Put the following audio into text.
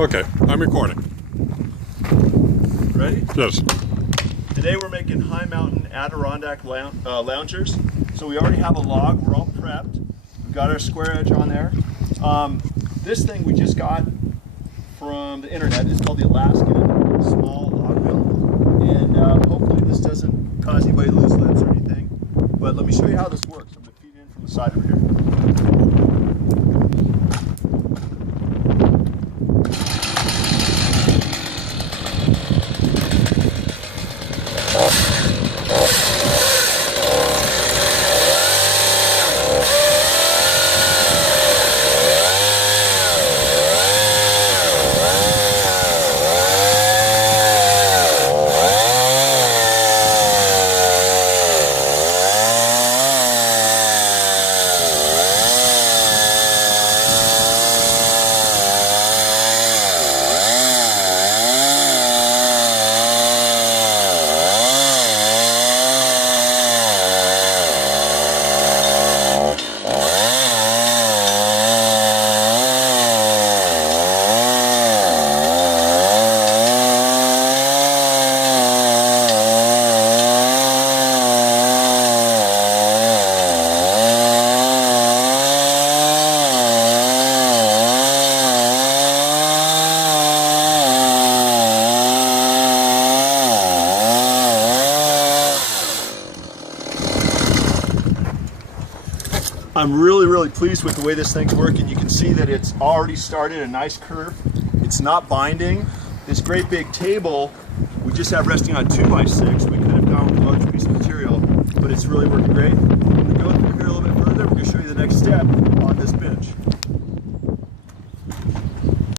Okay, I'm recording. Ready? Yes. Today we're making high mountain Adirondack loungers. So we already have a log, we're all prepped. We've got our square edge on there. This thing we just got from the internet. It's called the Alaskan small log mill. And hopefully this doesn't cause anybody to lose limbs or anything. But let me show you how this works. I'm going to feed it in from the side over here. I'm really pleased with the way this thing's working. You can see that it's already started a nice curve. It's not binding. This great big table we just have resting on 2x6. We could have gone with a large piece of material, but it's really working great. I'm going to go through here a little bit further. We're going to show you the next step on this bench.